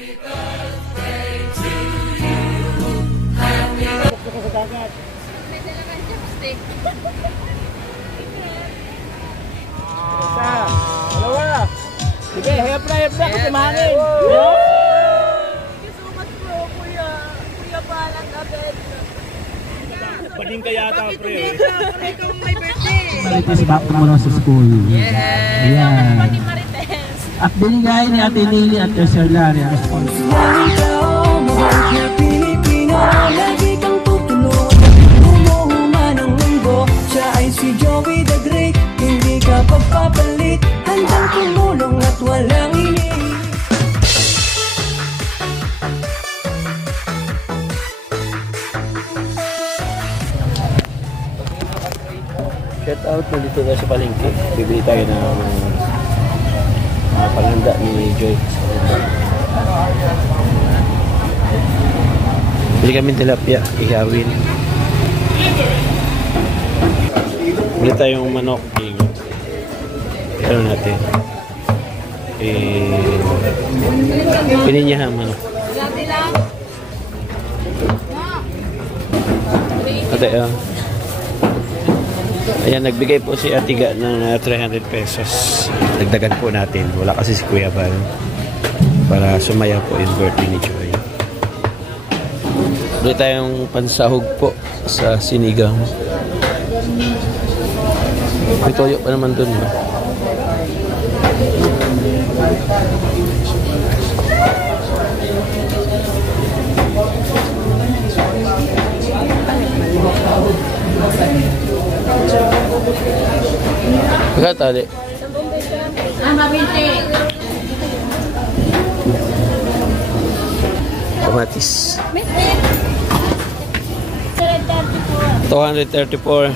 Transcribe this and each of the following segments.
Isa, dalawa. Sige, hep na kasi mahangin. Pading kaya ata, pre. Ikaw may birthday. Marites back muna sa school. Yeah. Ayan. Pati Marites. At binigay ni Ate Lily at Sir Larry ang sponsor. Lagi kang tutulog, umuhuman ang mundo. Siya ay si Joey the Great, hindi ka pagpapalit. Handang tumulong at walang iniisip. Shout out na dito tayo sa palengke. Bibili tayo ng panghanda ni Joy. Bili kami tilapia, ihawin. Bili tayong manok. Ano natin? Pininyahan manok. Ate, ayan, nagbigay po si Atiga ng 300 pesos. Dagdagan po natin. Wala kasi si Kuya Bal. Para sumaya po yung birthday ni Joy. Bili tayong pansahog po sa sinigang. May toyo pa naman dun. Pagkatali. Mabinte. Kamatis. 234.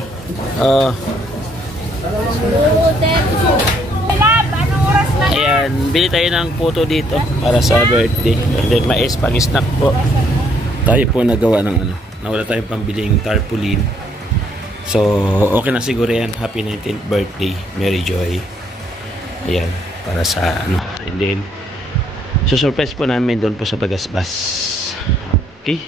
Ayan, bili tayo ng puto dito para sa birthday. And then mais pang snack po. Tayo po nagawa ng nawala tayong pambiling tarpaulin. So, okay na siguro yan. Happy 19th birthday, Mary Joy. Ayan, para sa And then, surprise po namin doon po sa Bagasbas. Okay?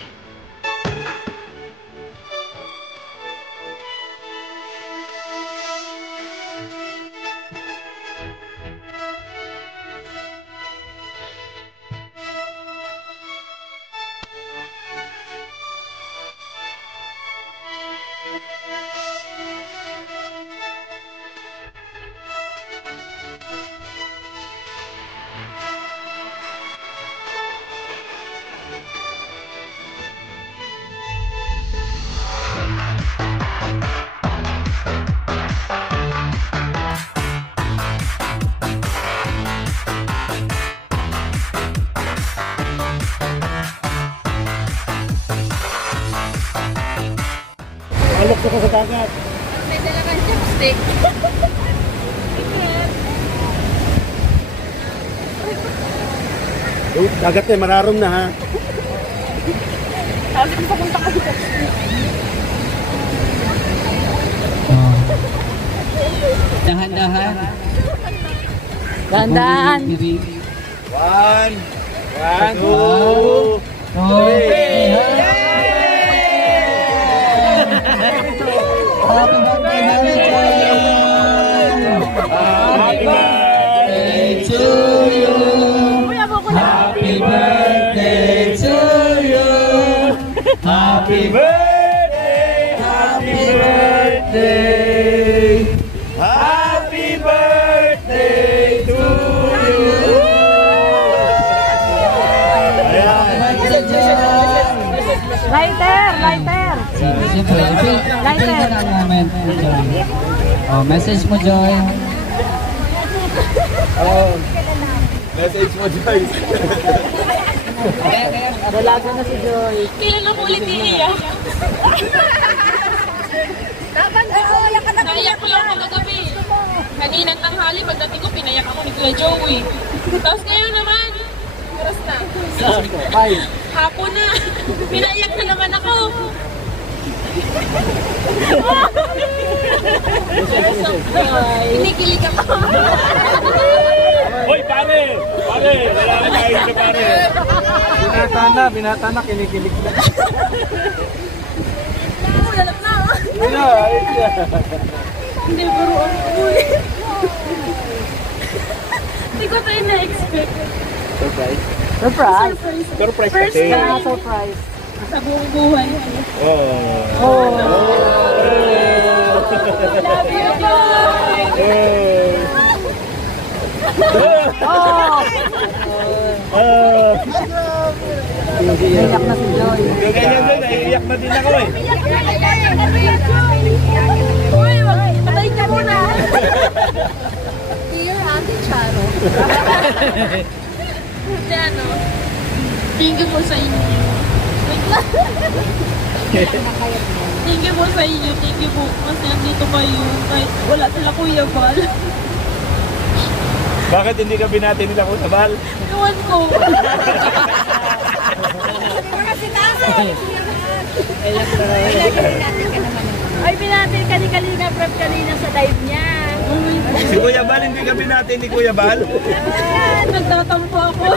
Alok ko sa dagat. May dalaman chopstick. Dagat na, mararom na ha. Sabi ko papunta ka dito. Dahan-dahan. Dahan-dahan. 1, 2, 3. Happy birthday to you. Happy birthday to you. Happy birthday. Happy birthday. Happy birthday to you. Lighter, lighter. Siyempre, ito na ang moment. Oh, message mo, Joy. Message mo, Joy. Dalaga na si Joy. Kailan ako ulit iiyak? Naiyak ko lang ako kagabi. Kaninang tanghali, pagdating ko, pinayak ako ni Kuya Joey. Tapos ngayon naman, oras na. Hapon na. Pinaiyak na naman ako. Kinikilig ako. Hoy, pare! Pare! Wala na tayo sa pare! Binata na, kinikilig na. Lalap na oh. Hindi, pero ako eh. Hindi ko tayo na-expect. Surprise? Surprise! Surprise First kasi. time Surprise! sa buong buhay. Oh. Love you, Naiyak na si Joy. Ganyan doon, naiiyak na din ako eh. Uy, patay ka muna. Dear Auntie Charo. Ano? Thank you po sa inyo. Wait lang. Thank you po sa inyo. Thank you po. Kasi nandito kayo. Kahit wala sila Kuya Bal. Bakit hindi ka binati nila Kuya Bal? Ewan ko. Ay, binati ka ni Kalina Prep kanina sa live niya. Si Kuya Bal, hindi ka binati ni Kuya Bal? Nagtatampo ako.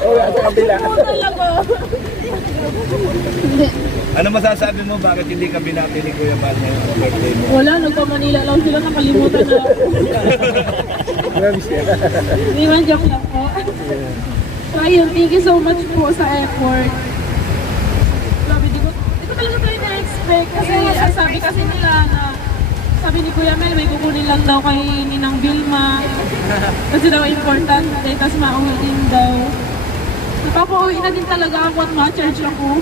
Sa kabila. Talaga. Ano masasabi mo, bakit hindi ka binati ni Kuya Bal ngayon sa birthday mo? Wala, nagpa-Manila lang sila. Nakalimutan na ako. Hindi man, joke lang po. So ayun, thank you so much po sa effort. Grabe, di ko talaga tayo na-expect. Kasi ang sabi kasi nila na, sabi ni Kuya Mel, may kukunin lang daw kay Ninang Vilma. Kasi daw importante, tapos mauwi din daw. Napapa-uwi na din talaga ako at ma-charge ako.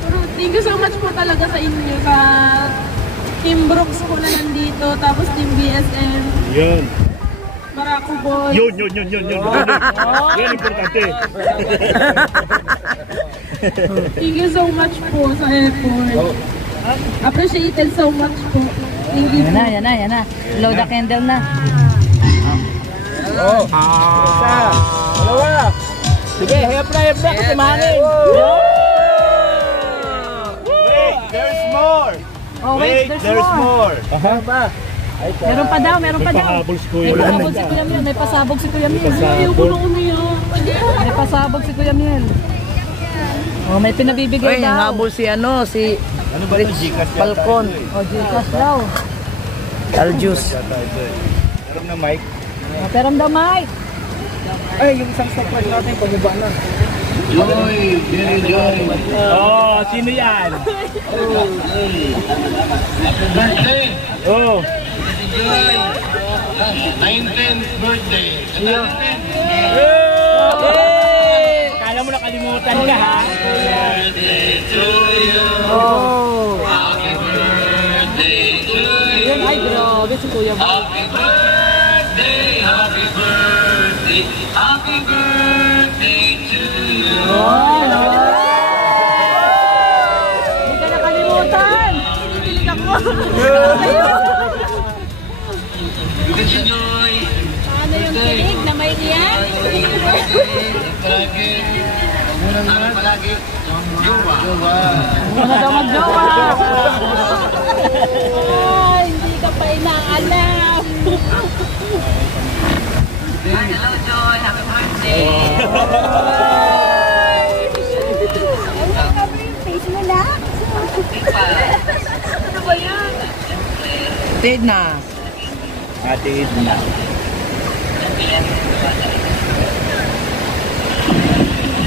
Pero thank you so much po talaga sa inyo, sa Team Brooks po na nandito, tapos Team BSM, Yun. Barako Boy. Yun. Yan importante. Thank you so much po sa effort. Appreciated so much po. Thank you. Yan na. Blow the candle na. Oh. Isa. Dalawa. Sige, hayap na kasi mahanin. Wait, there's more. Oh, wait, there's more. Meron pa daw. May pasabog si Kuya Miel. May pasabog si Kuya Miel. Ayoko na umiyak. May pasabog si Kuya Miel. Oh, may pinabibigay daw. Habol si Ano ba ito? Gcash yata Falcon. ito eh. Oh, Gcash daw. Aljus. Yata ito eh. Meron na mic. Oh, peram daw, Mike. Ay, yung isang surprise natin, pababa na. Joy! Oh, sino yan? Oh. 19th birthday. Kala mo nakalimutan ka ha? Birthday to you. Happy birthday to you. Yun, ay, grabe si Kuya Miel. Happy birthday, happy birthday, happy birthday to you. Hindi ka nakalimutan. Kinikilig ako. Good Joy. Paano yung kilig na may iyan? Palagi. Palagi. Jowa. Muna daw mag-jowa. Ay, hindi ka pa inaalam. Hello Joy, happy birthday. Ay, kami yung face mo na. Ano ba yan? Tid na. Ate Edna.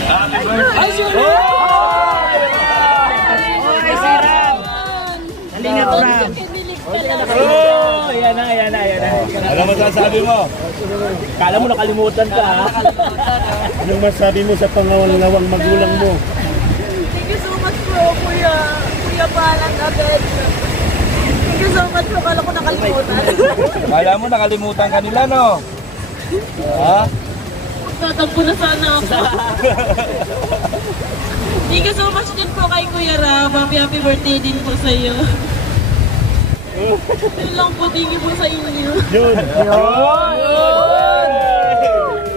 Happy birthday. Ay, sarap. Halina ko na. Oh, ayan na. Ano masasabi mo? Kala mo nakalimutan ka ha? Anong masasabi mo sa pangawang magulang mo? Thank you so much po, Kuya Palang Abed. Thank you so much po. Kala ko nakalimutan. Kala mo nakalimutan ka nila, no? Ha? Tatampo na sana ako. Thank you so much din po kay Kuya Rab. Happy birthday din po sa iyo. Yun lang po, thank you po sa inyo. Yun!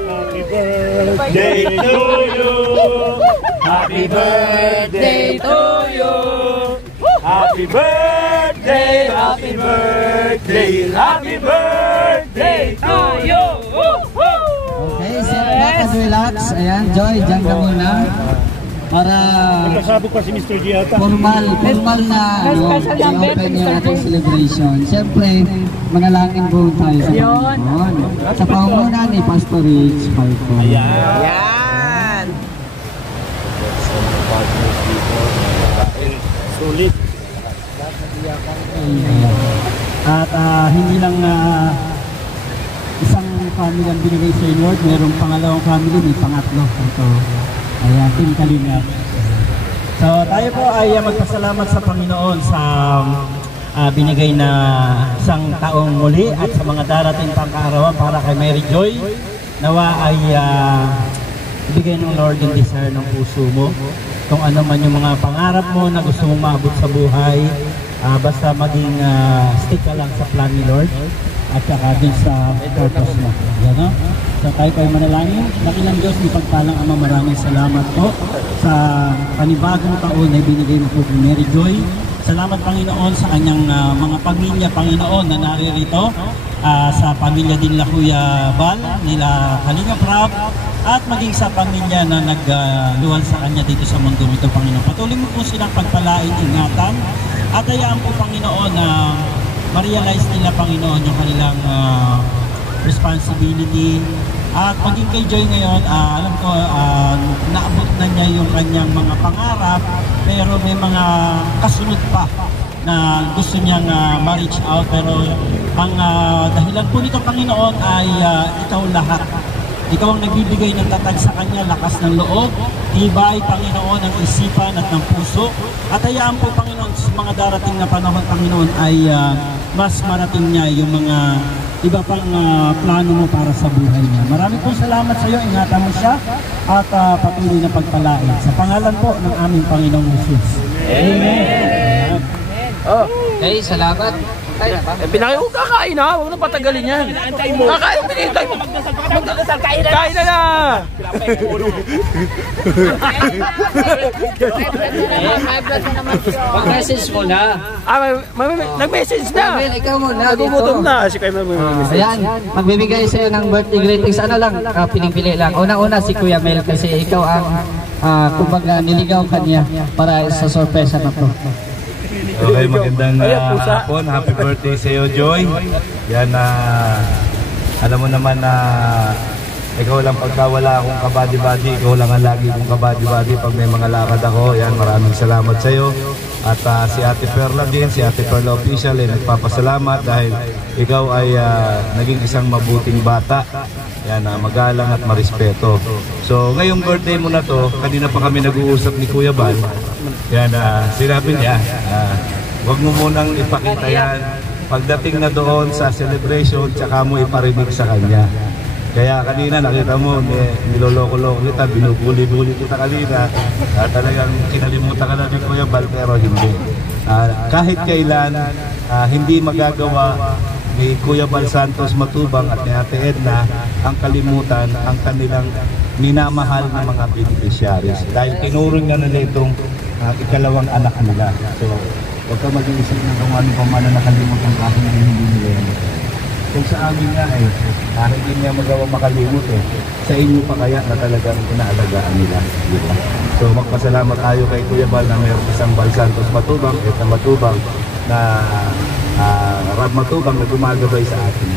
Happy birthday to you! Happy birthday to you. Happy birthday, happy birthday, happy birthday to you. Okay, sit back and relax. Ayan, Joy, dyan ka muna. Para Kasabog pa si Mr. G ata. formal na i-open yung ating celebration. Siyempre, manalangin po tayo sa Panginoon. Sa pangunguna ni Pastor Rich Falco. Yan! Sulit. At hindi lang isang family ang binigay sa Lord, mayroong pangalawang family, may pangatlo. Ito, ayan, Team Kalingap. So tayo po ay magpasalamat sa Panginoon sa binigay na isang taong muli at sa mga darating pang kaarawan para kay Mary Joy. Nawa ay ibigay ng Lord yung desire ng puso mo. Kung ano man yung mga pangarap mo na gusto mong maabot sa buhay, basta maging stick ka lang sa plan ni Lord at saka din sa purpose mo. Yan, no? So tayo kayo manalangin. Dakilang Diyos, ipagpalang Ama, maraming salamat po sa panibagong taon na binigay mo po kay Mary Joy. Salamat Panginoon sa kanyang mga pamilya, Panginoon, na naririto, sa pamilya din nila Kuya Bal, nila Kalinga Prab, at maging sa pamilya na nagluwal sa kanya dito sa mundo ito, Panginoon. Patuloy mo po silang pagpalain, ingatan, at hayaan po, Panginoon, na ma-realize nila, Panginoon, yung kanilang responsibility. At maging kay Joy ngayon, alam ko, naabot na niya yung kanyang mga pangarap, pero may mga kasunod pa na gusto niyang ma-reach out. Pero ang dahilan po nito, Panginoon, ay ikaw lahat. Ikaw ang nagbibigay ng tatag sa kanya, lakas ng loob, tibay, Panginoon, ng isipan at ng puso. At hayaan po, Panginoon, sa mga darating na panahon, Panginoon, ay mas marating niya yung mga iba pang plano mo para sa buhay niya. Maraming po salamat sa iyo, ingatan mo siya at patuloy na pagpalain. Sa pangalan po ng aming Panginoong Jesus. Amen. Okay, salamat. Pinakain ko kakain ha, huwag na patagalin yan. Kakain, pinintay mo. Magdadasal, kain na! Kain na na! Mag-message mo na. Nag-message na. Ikaw muna. Nagugutom na. Kasi kayo mag-message. Ayan, magbibigay sa'yo ng birthday greetings. Ano lang, piling-pili lang. Unang-una si Kuya Mel kasi ikaw ang kumbaga niligaw kanya para sa sorpresa na to. Okay, magandang hapon. Happy birthday sa iyo, Joy. Yan, alam mo naman na ikaw lang pagka wala akong kabady-bady, ikaw lang ang lagi kong kabady-bady pag may mga lakad ako. Yan, maraming salamat sa iyo. At si Ate Perla din, si Ate Perla Official, nagpapasalamat dahil ikaw ay naging isang mabuting bata. Yan, magalang at marespeto. So, ngayong birthday mo na to, kanina pa kami nag-uusap ni Kuya Bal. Yan, sinabi niya, huwag mo munang ipakita yan. Pagdating na doon sa celebration, tsaka mo iparinig sa kanya. Kaya kanina nakita mo, niloloko-loko kita, binubuli-buli kita kanina. Talagang kinalimutan ka na ni Kuya Bal, pero hindi. Kahit kailan, hindi magagawa ni Kuya Bal Santos Matubang at ni Ate Edna ang kalimutan ang kanilang minamahal na mga beneficiaries. Dahil tinuro nga nila itong ikalawang anak nila. So, huwag ka mag-iisip na kung ano pa man na nakalimutan kasi na hindi nila yan. Kung sa amin nga hindi niya magawa makalimot sa inyo pa kaya na talagang inaalagaan nila. Diba? So, magpasalamat tayo kay Kuya Bal na mayroon isang Bal Santos Matubang, Edna Matubang na Rab Matubang na gumagabay sa atin.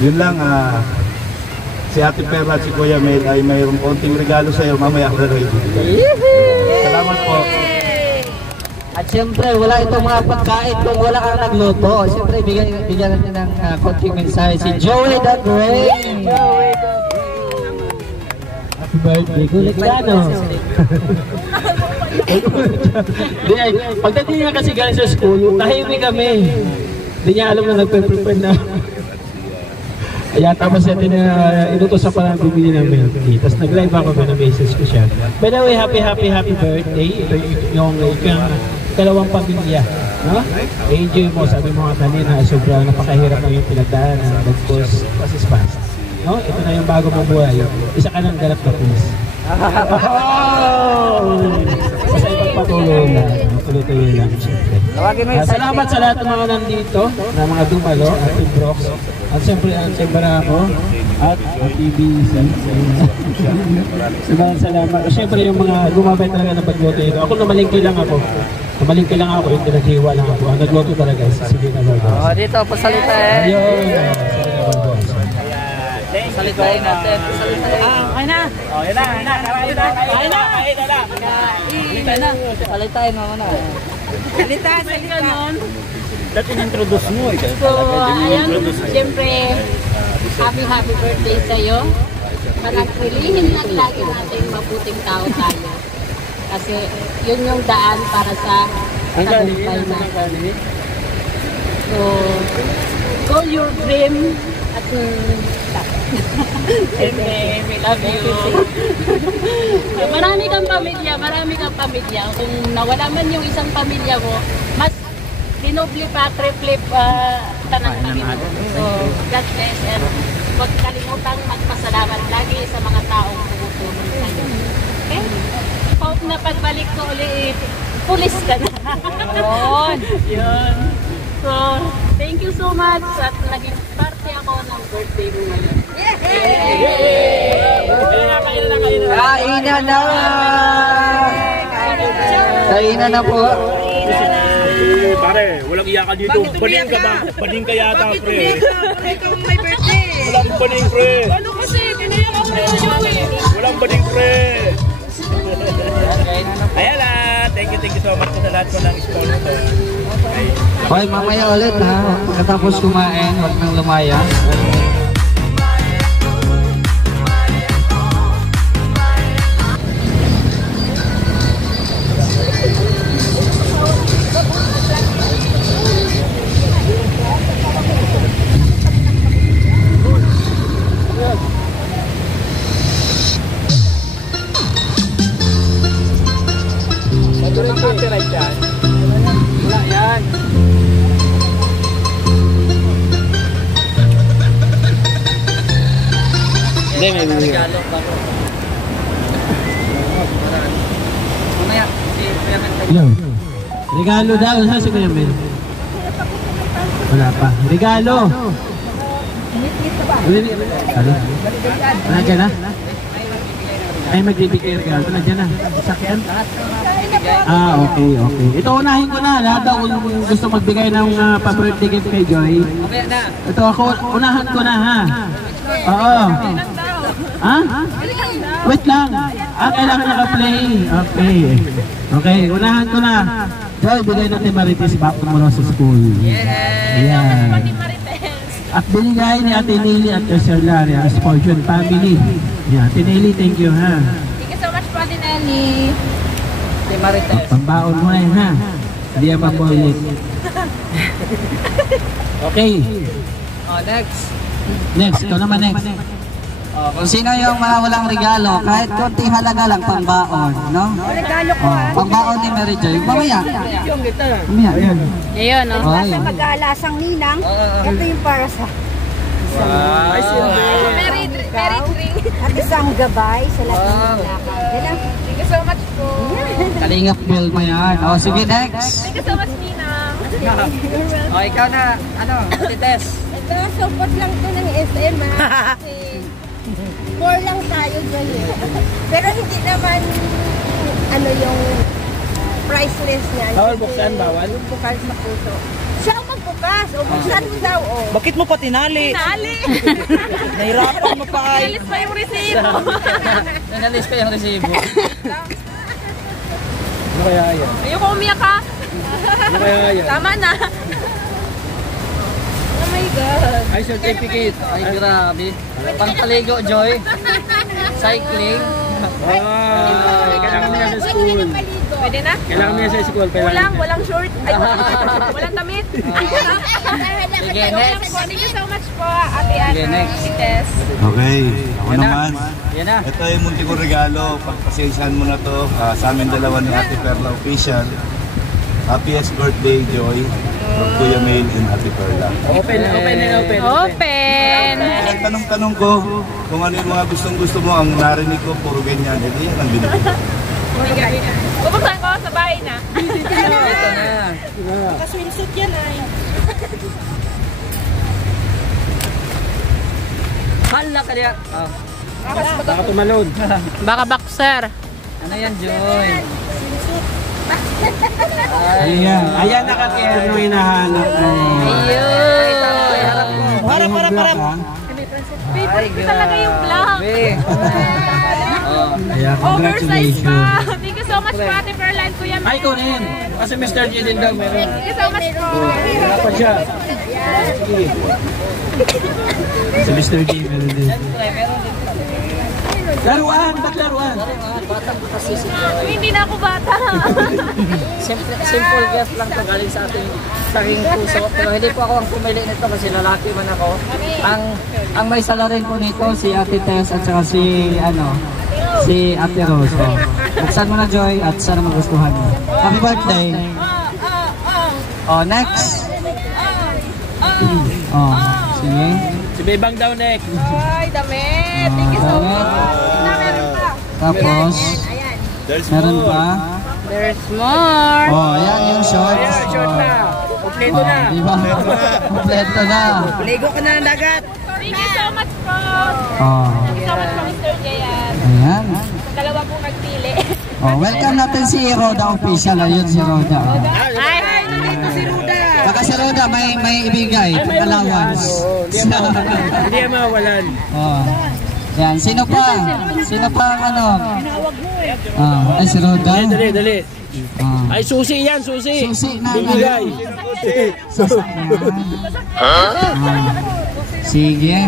Yun lang, si Ate Perla at si Kuya Mel ay mayroong konting regalo sa iyo, mamaya ako na ibibigay. Salamat po. At siyempre, wala itong mga pagkain kung wala kang nagluto. Siyempre, bigyan natin ng konting mensahe si Joey the Great. Happy birthday, kulit ka, no? Pagdating niya kasi galing sa school, tahimik kami. Hindi niya alam na nagpe-prepare na. Kaya tapos natin na inutos sa parang bibili ng milk tea. Tapos nag-live ako na message ko siya. By the way, happy birthday. Ito yung dalawang pamilya. No? Enjoy mo, sabi mo nga kanina, sobrang napakahirap na yung pinagdaan na nag-post as fast. No? Ito na yung bago mong buhay. Isa ka ng ganap na pulis. Basta ipagpatuloy na. Tuloy-tuloy lang. Salamat sa lahat ng mga nandito, na mga dumalo, at Team Brox. At siyempre, ang Team Barako, at ang TBC. Salamat. At siyempre, yung mga gumabay talaga ng pagluto ito. Ako namalingki lang ako. Namalingki lang ako, yung pinaghiwa lang ako. Ang nagluto talaga, sige na Barbarossa. Oh, dito, pasalita eh. Ayun. Sige na Barbarossa. Salitain natin. Okay na. Oh, yun na. Kain na. Salitain mo muna. Salita. Dati introduce mo. So, ayan, siyempre, happy birthday sa'yo. Panagpilihin lang lagi natin mabuting tao tayo. Kasi yun yung daan para sa tagumpay natin. So, go your dream at siyempre, we love you. Marami kang pamilya. Kung nawala man yung isang pamilya mo, mas dinoble pa, triple tanang pamilya. So, God bless and huwag kalimutang magpasalamat lagi sa mga taong tumutulong sa'yo. Okay? Hope na pagbalik ko ulit, pulis ka na. Yun. So, thank you so much at naging party ako ng birthday mo ngayon. Kainan na po. Pare, walang iyakan dito. Baning ka ba? Baning ka yata, pre. Ikaw may birthday. Walang baning, pre. Ano kasi? Tinayak ako na yun. Walang baning, pre. Ayan lang. Thank you so much sa lahat ko ng sponsor. Okay, mamaya ulit ha. Pagkatapos kumain, huwag nang lumaya. Hello. Regalo daw. Saan si Kuya Mel? Wala pa. Regalo. Nandiyan na? Ay, magbibigay regalo. Nandiyan na. Sakyan? Okay. Ito, unahin ko na. Lahat daw kung gusto magbigay ng pa-birthday gift kay Joy. Ito, ako, unahan ko na ha. Oo. Ha? Wait lang. Kailangan naka-play. Okay, unahan ko na. Joy, bigay natin Marites back tomorrow sa school. Ayan. At binigay ni Ate Nelly at Sir Larry as Fortune Family. Ate Nelly, thank you ha. Thank you so much po, Ate Nelly. Pambaon mo na yan ha. Hindi yan mabulit. Okay. Next, ito naman next. Kung sino yung mga walang regalo, kahit konti halaga lang pangbaon, no? Regalo ko ha. Pangbaon ni Mary Joy. Mamaya. Ayan. Ayun, no? Okay. Sa pag-aalasang ninang, ito yung para sa... Merry drink. At isang gabay sa lahat ng nilakad. Thank you so much po. Kalingap build mo yan. Sige, next. Thank you so much, Ninang. Ikaw na, Ate Tess. Ito, support lang to ng SM ha. Kasi more lang tayo dyan eh. Pero hindi naman yung priceless niya. Bawal buksan, bawal? Buksan sa puso. Siya ang magbukas. O buksan mo daw. Bakit mo pa tinali? Nahirapan mo pa ay. Nalis pa yung resibo. Nalis pa yung resibo. Ano kaya yan? Ayoko umiyak ha. Ano kaya yan? Tama na. Oh my God. Ay, certificate. Ay, grabe. Pantaligo, Joy. Cycling. Kailangan mo yan sa school. Pwede na? Kailangan mo yan sa school. Walang short. Ay, walang damit. Sige, next. Thank you so much po, Ate Ana. Sige, next. Tess. Okay, ako naman. Yan na. Ito ay munti kong regalo. Pagpasensyahan mo na to sa amin dalawa ng Ate Perla Official. Happiest birthday, Joy. From Kuya Mail and Ate Perla. Open. Ang tanong-tanong ko, kung ano yung mga gustong-gusto mo, ang narinig ko, puro ganyan. Ito yan ang binigay. Pupuntahan ko sa bahay na. Naka-swimsuit yan ay. Hala ka diya. Baka tumalon. Baka boxer. Ano yan, Joy? Ayan. Ayan nakakita nung hinahanap. Ayun. Para. Favorite ko talaga yung vlog. Ayan, Oversize congratulations. pa. Thank you so much po, Ate Perlan, Kuya Mel. Ay, ko rin. Kasi Mr. G din daw meron. Thank you so much po. Wala pa siya. Si Mr. G, meron din. Laruan! Ba't laruan? Hindi na ako bata. Simple gift lang to galing sa ating saking puso. Pero hindi po ako ang pumili nito kasi lalaki man ako. Ang may salarin po nito si Ate Tess at saka si Ate Rose. Buksan mo na, Joy, at sana magustuhan mo. Happy birthday! Oh, next! Oh, sige. Si Bebang daw next. Ay, damit. Thank you so much. Meron pa. Tapos, meron pa. There's more. Oh, ayan yung shorts. Ayan, short na. Kompleto na. Diba? Kompleto na. Ligo ka na ng dagat. Thank you so much po. Oh, Thank you so much po, Mr. Jayan. ayan. Dalawa pong nagpili. Oh, welcome natin si Roda Official. Ayun si Roda. Oh. Hi. Nandito si Ruda. Saka si Roda may ibigay. Allowance. Hindi yan mawawalan. Oh. Yan. Sino pa? Sino pa ang ano? Ay, si Roda. Dali. Oh. Ay, susi yan, susi. Susi na. Bibigay. Sige.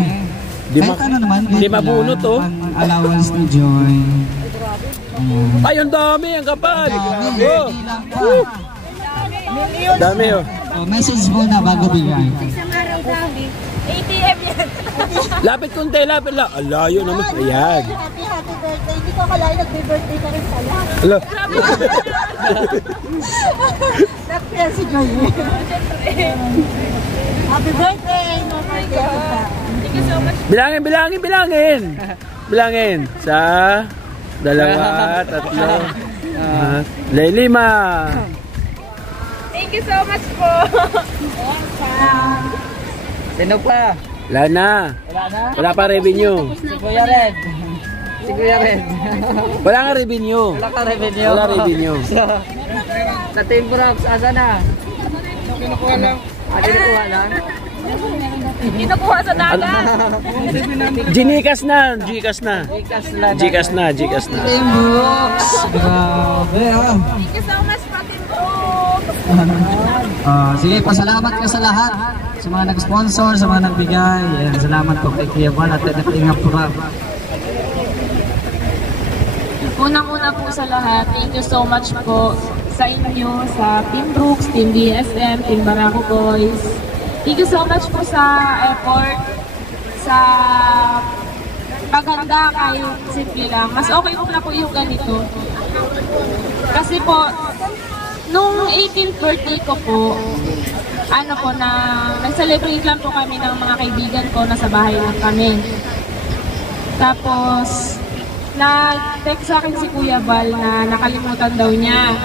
Kahit ano naman. Di mabunot, oh. Ang allowance ni Joy. Ay, ang dami, ang kapal. Dami. Oh. Ilang pa. Dami, oh. Oh, message mo na bago bigay. ATM yan. Lapit konti, lapit lang. Alayo naman. Ayan. Happy birthday. Hindi ko akalain nagbe-birthday ka rin pala. Hello. Nakaya si Joy. Happy birthday. No birthday. Thank you so much. Bilangin. Sa, dalawa, tatlo, lima. Thank you so much po. Sino pa? Wala na. Wala pa revenue. Si Kuya Red. Wala nga revenue. Wala ka revenue. Wala revenue. So, sa Team Brox, asa na? Kinukuha lang. Kinukuha lang? Kinukuha sa dagat. Gcash na. Gcash na. Team Brox. Grabe ah. Thank you so much, Patin Bro. Sige, pasalamat ka sa lahat. Sa mga nag-sponsor, sa mga nagbigay. Yan, salamat po kay Kuya Val at Tinga Pura. Unang-una po sa lahat, thank you so much po sa inyo, sa Team Brooks, Team DSM, Team Barako Boys. Thank you so much po sa effort, sa paghanda kayo, simple lang. Mas okay po na po yung ganito. Kasi po, nung 18th birthday ko po, nag-celebrate lang po kami ng mga kaibigan ko, nasa bahay lang kami. Tapos, nag-text sa akin si Kuya Val na nakalimutan daw niya.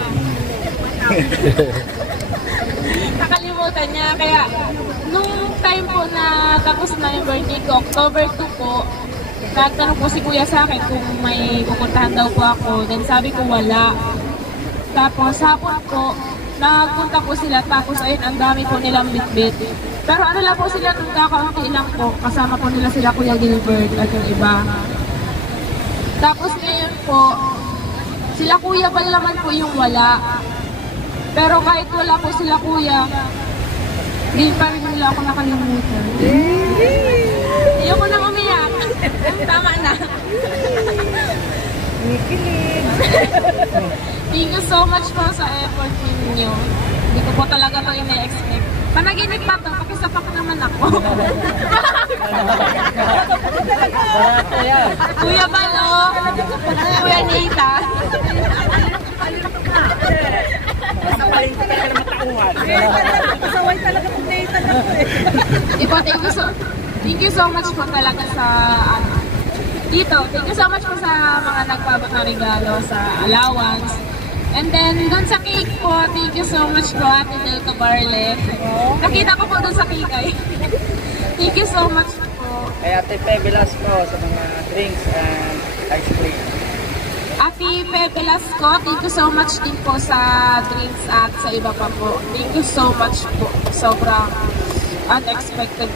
Nakalimutan niya, kaya nung time po na tapos na yung birthday ko, October 2 po, nagtanong po si Kuya sa akin kung may pupuntahan daw po ako. Then sabi ko wala. Tapos hapon po, nagpunta po sila, tapos ayun, ang dami po nilang bitbit. Pero ano lang po sila, nung kakaunti lang po, kasama po nila sila Kuya Gilbert at yung iba. Tapos ngayon po, sila Kuya Val naman po yung wala. Pero kahit wala po sila Kuya, hindi pa rin nila ako nakalimutan. Ayoko na umiyak. Tama na. Thank you so much po sa effort ninyo. Hindi ko po talaga ito ina-expect. Panaginip pa ito, pakisapak naman ako. Kuya Balo, Kuya Nita. Pasaway talaga kung Nita na po eh. Thank you so much po talaga sa dito, thank you so much po sa mga nagpapakarigalo sa allowance. And then, doon sa cake po, thank you so much po, Ate Delco Barle. Nakita ko po doon sa cake ay. Thank you so much po. Kay Ate Pe Velasco sa mga drinks and ice cream. Ate Pe Velasco, thank you so much din po sa drinks at sa iba pa po. Thank you so much po. Sobrang unexpected.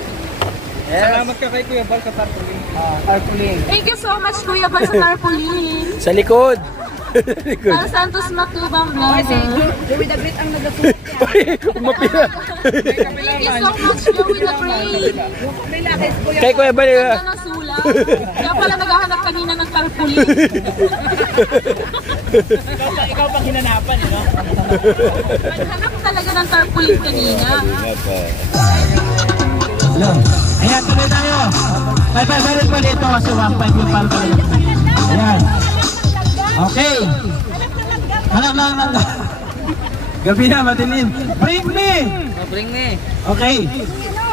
Yes. Salamat ka kay Kuya Bal sa tarpaulin. Tarpaulin. Thank you so much, Kuya Bal sa tarpaulin. Sa likod. Al Santos Matubang Vlog. Joey the Great ang nagasulat. Mapira. Thank you so much, Joey the Great. Kay Kuya Bal. Ganda ng sulat. Kaya pala naghahanap kanina ng tarpaulin. Ikaw pa hinanapan, no? Naghanap talaga ng tarpaulin kanina. Ayan, tuloy tayo. May pagbalit pa dito kasi 1.5 yung palpalit. Ayan. Okay. Lang. Gabi na, matilim. Bring me! Bring me. Okay.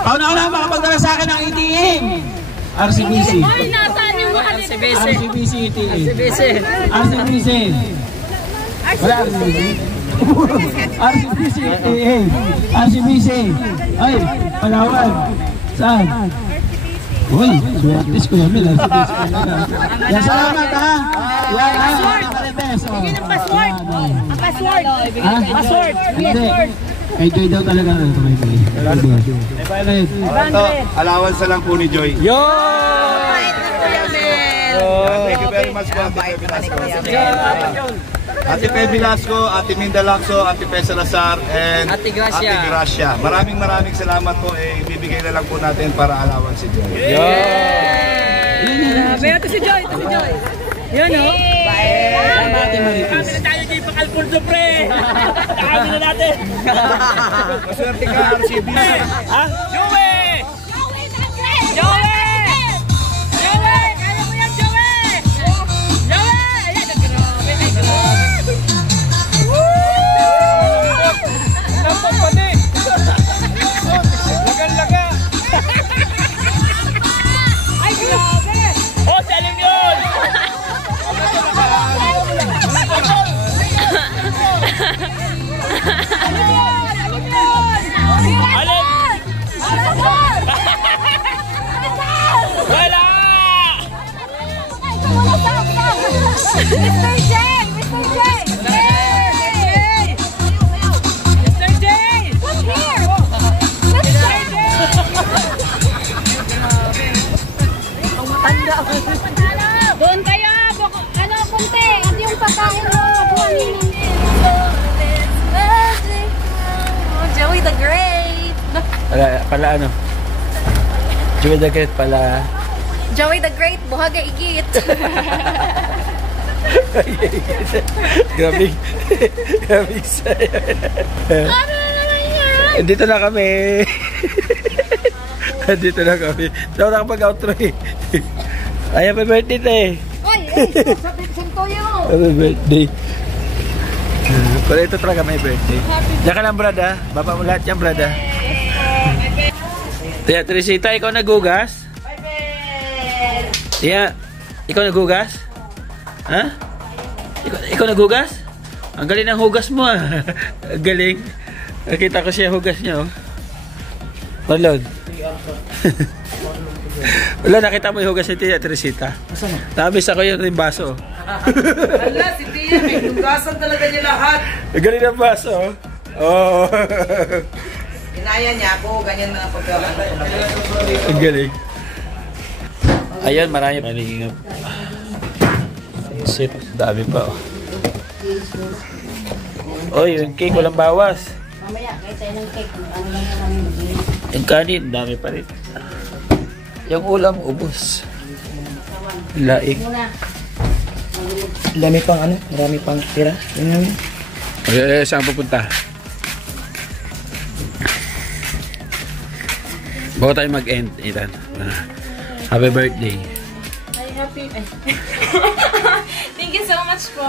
Kauna-una makapagdala sa akin ng ATM. RCBC. Ay, nasaan yung mga RCBC. RCBC ATM. RCBC. RCBC. Wala RCBC. RCBC ATM. RCBC. Ay, Palawan. Saan? Uy, suwatis ko yan. RCBC. Yan, salamat ha. Yan, nakarites. Bigyan ng password. Ang password. Password. Hindi. Kay Joy daw talaga na ito. Ito, allowance lang po ni Joy. Yo! Thank you very much po, Ate Pe Velasco. Ate Pe Velasco, Ate Minda Lacso, Ate Pe Salazar, and Ate Gracia. Maraming salamat po. Ibibigay na lang po natin para allowance si Joy. Ito si Joy. Yan, no? Kami na tayo kay Pakalpulso, pre! Kami na natin! Maswerte ka, RCB. Ha? Joey! Joey! Kaya mo yan, Joey! Ayan, grabe. Ay, grabe. Nampag pati! Lagan-laga! Ay, grabe! Oh, saling yun! Wala! Mr. J! Come here! Mr. J! Doon kayo! Kunti! At yung pagkain mo, mabuhanin ninyo. Joey the Great! Pala ano? Joey the Great pala. Joey the Great, buhaga igit! Grabe saya. Ano naman yan? Dito na kami. Dito na kami. So nakapag-outro eh. Ay, happy birthday te. Ay, sabihin ko yun! Happy birthday. Pero ito talaga may birthday. Diyan ka lang, brada. Baba mo lahat yan, brada. Tia, Teresita, ikaw nagugas? Tia, ikaw nagugas? Ha? Ikaw nagugas? Ang galing ng hugas mo ah. Ang galing. Nakita ko siya hugas niya oh. Malod. Wala, nakita mo yung hugas ni Tia Teresita. Tamis ako yung baso. Ala, si Tia, may hugasan talaga niya lahat. Ang galing ng baso oh. Inaya niya ako, ganyan na ang pagkakaroon. Ang galing. Ayan, marami palingap. Shit, dami pa oh. Oy, yung cake walang bawas. Mamaya, kahit tayo ng cake. Yung kanin, dami pa rin. Yung ulam, ubos. Laing. Dami pang ano, marami pang tira. Okay, saan pupunta? Bago tayo mag-end, Ethan. Happy birthday. Ay, happy. Thank you so much po.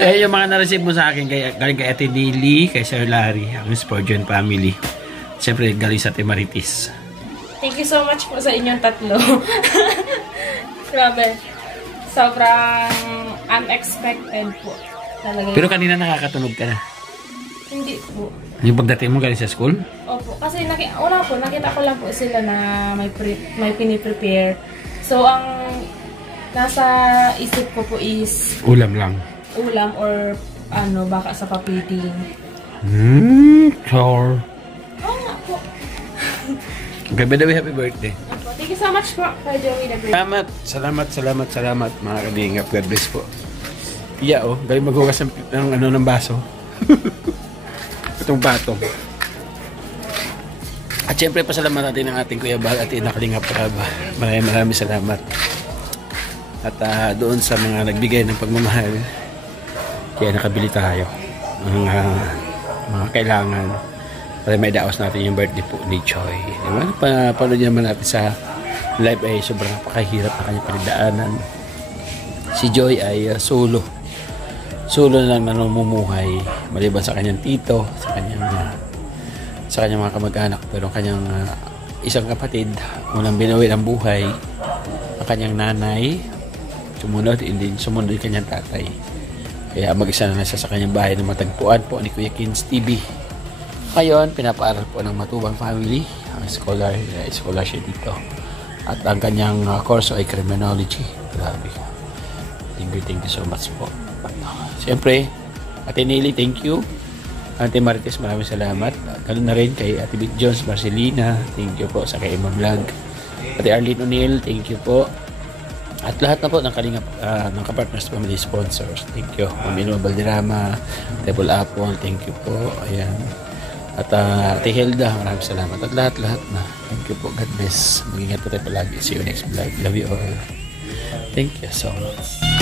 Yung mga na-receive mo sa akin, galing kay Ate Lily, kay Sir Larry, ang Spurgeon family. Siyempre, galing sa Ate Marites. Thank you so much po sa inyong tatlo. Grabe. Sobrang unexpected po. Talaga. Pero kanina nakakatunog ka na. Hindi po. Yung pagdating mo galing sa school? Opo. Kasi una po, nakita ko lang po sila na may piniprepare. So, ang nasa isip ko po is Ulam lang. ulam or baka sa papiting. Sure. Oo nga po. Okay, by the way, happy birthday. Opo. Thank you so much po kay Joey the Great. Salamat mga kalingap. God bless po. Yeah, galing maghugas ng baso. Itong batong. At syempre, pasalamat natin ang ating Kuya Bal at Inakalingap Raba. Maraming salamat. At doon sa mga nagbigay ng pagmamahal, kaya nakabili tayo ng mga kailangan para may daos natin yung birthday po ni Joy. Diba? Panood naman natin sa live ay sobrang napakahirap na kanyang pinagdaanan. Si Joy ay solo lang na namumuhay maliban sa kanyang tito, sa kanyang mga kamag-anak, pero kanyang isang kapatid unang binawi ng buhay ang kanyang nanay, sumunod yung kanyang tatay, kaya mag-isa na nasa sa kanyang bahay na matagpuan po ni Kuya Kins TV. Ngayon pinapaaral po ng Matubang family ang scholarship dito, at ang kanyang course ay criminology. Grabe, thank you so much po. Siyempre, Ate Nelly, thank you. Ate Marites, maraming salamat. Ganun na rin kay Ate Big Jones, Marcelina, thank you po sa kay Emma Vlog. Ate Arlene O'Neill, thank you po. At lahat na po ng ng Kapartners Family sponsors, thank you. Mamino Balderrama, Table Apple, thank you po. Ayan. At Ate Hilda, maraming salamat. At lahat na. Thank you po. God bless. Mag-ingat po tayo palagi. See you next vlog. Love you all. Thank you so much.